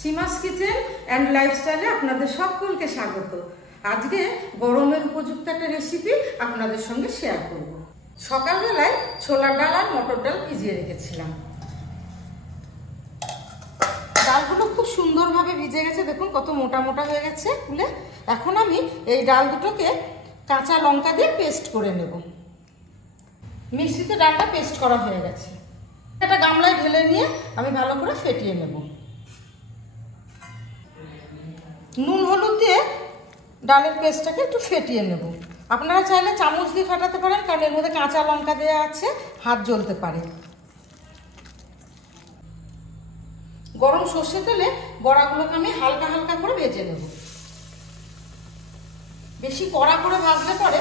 সীমাস kitchen and লাইফস্টাইলে আপনাদের সকলকে স্বাগত। আজকে গরমের উপযুক্ত একটা রেসিপি আপনাদের সঙ্গে শেয়ার করব। সকালবেলায় ছোলার ডাল আর মটর ডাল ভিজিয়ে রেখেছিলাম। ডালগুলো খুব সুন্দরভাবে ভিজে গেছে, দেখুন কত মোটা মোটা হয়ে গেছে ফুলে। এখন আমি এই ডাল দুটোকে কাঁচা লঙ্কা দিয়ে পেস্ট করে নেব। মিক্সিতে ডালটা পেস্ট করা হয়ে গেছে। একটা গামলায় ঢেলে নিয়ে আমি ভালো করে ফেটিয়ে নেব। নুন হলুদ দিয়ে ডালের পেস্টটাকে একটু ফেটিয়ে নেব। আপনারা চাইলে চামচ দিয়ে ফাটাতে পারেন, কারণ এর মধ্যে কাঁচা লঙ্কা দেওয়া আছে, হাত জ্বলতে পারে। গরম সর্ষে তেলে বড়াগুলোকে আমি হালকা হালকা করে ভেজে নেব। বেশি কড়া করে ভাজলে পরে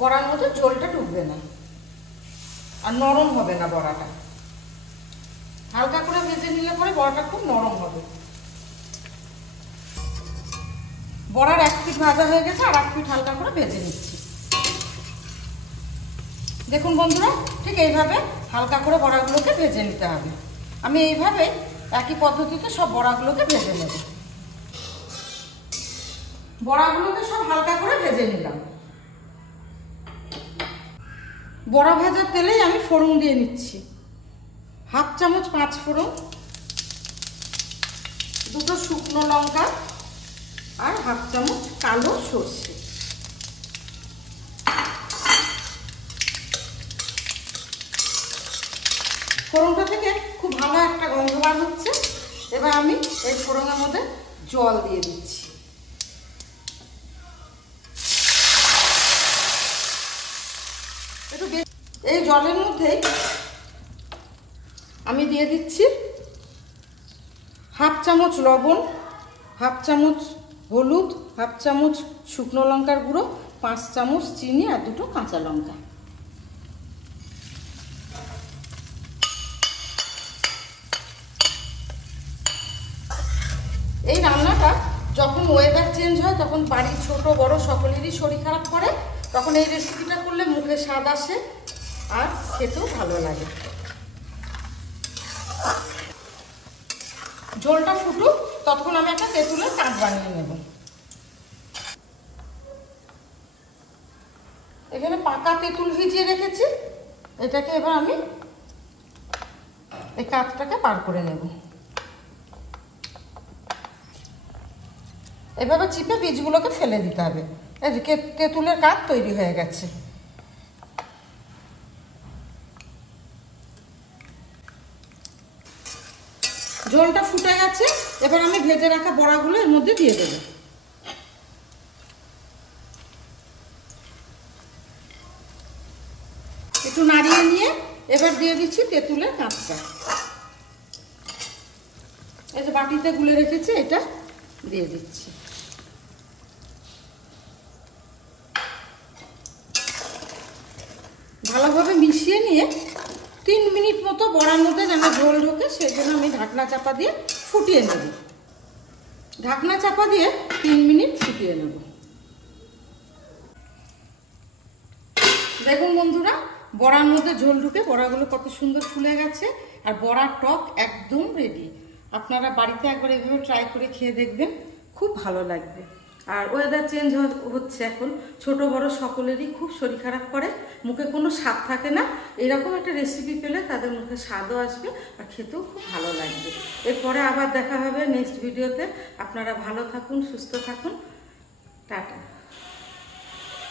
বড়ার মধ্যে ঝোলটা ঢুকবে না আর নরম হবে না বড়াটা। হালকা করে ভেজে নিলে পরে বড়াটা খুব নরম হবে। বড়ার এক পিঠ ভাজা হয়ে গেছে, আর এক পিঠ হালকা করে ভেজে নিচ্ছি। দেখুন বন্ধুরা, ঠিক এইভাবে হালকা করে বড়াগুলোকে ভেজে নিতে হবে। আমি এইভাবে একই পদ্ধতিতে সব বড়াগুলোকে ভেজে নেব। বড়াগুলোকে সব হালকা করে ভেজে নিলাম। বড়া ভাজার তেলেই আমি ফোড়ন দিয়ে নিচ্ছি। হাফ চামচ 5 ফোড়ন, 2টো শুকনো লঙ্কা আর হাফ চামচ কালো সর্ষে। ফোড়নটা থেকে খুব ভালো একটা গন্ধ বার হচ্ছে। এবার আমি এই ফোড়নের মধ্যে জল দিয়ে দিচ্ছি। এই জলের মধ্যে আমি দিয়ে দিচ্ছি হাফ চামচ লবণ, হাফ চামচ হলুদ, হাফ চামচ শুকনো লঙ্কার গুঁড়ো, 5 চামচ চিনি আর 2টো কাঁচা লঙ্কা। এই রান্নাটা যখন ওয়েদার চেঞ্জ হয়, তখন বাড়ির ছোট বড় সকলেরই শরীর খারাপ করে, তখন এই রেসিপিটা করলে মুখে স্বাদ আসে আর খেতেও ভালো লাগে। ঝোলটা ফুটুক, তখন আমি একটা তেঁতুলের কাঠ বানিয়ে নেব। এখানে পাকা তেঁতুল ভিজিয়ে রেখেছি, এটাকে এবার আমি এই কাঠটাকে বার করে নেব। এভাবে চিপে বীজগুলোকে ফেলে দিতে হবে। এদিকে তেঁতুলের কাঠ তৈরি হয়ে গেছে। ঝোলটা ফুটে গেছে, এবার আমি ভেজে রাখা বড়াগুলো এর মধ্যে দিয়ে দেব। একটু নাড়িয়ে নিয়ে এবার দিয়ে দিচ্ছি তেঁতুলের কাঁচটা। এই যে বাটিতে গুলে রেখেছি, এটা দিয়ে দিচ্ছি। ভালোভাবে মিশিয়ে নিয়ে 3 মিনিট মতো বড়ার মধ্যে যেন ঝোল ঢোকে, সেজন্য আমি ঢাকনা চাপা দিয়ে ফুটিয়ে নেব। ঢাকনা চাপা দিয়ে 3 মিনিট ফুটিয়ে নেব। দেখুন বন্ধুরা, বড়ার মধ্যে ঝোল ঢুকে বড়াগুলো কত সুন্দর ফুলে গেছে, আর বড়ার টক একদম রেডি। আপনারা বাড়িতে একবার এভাবে ট্রাই করে খেয়ে দেখবেন, খুব ভালো লাগবে। আর ওয়েদার চেঞ্জ হচ্ছে এখন, ছোট বড় সকলেরই খুব শরীর খারাপ করে, মুখে কোনো স্বাদ থাকে না। এরকম একটা রেসিপি পেলে তাদের মুখে স্বাদও আসবে আর খেতেও খুব ভালো লাগবে। এরপরে আবার দেখা হবে নেক্সট ভিডিওতে। আপনারা ভালো থাকুন, সুস্থ থাকুন, টাটা।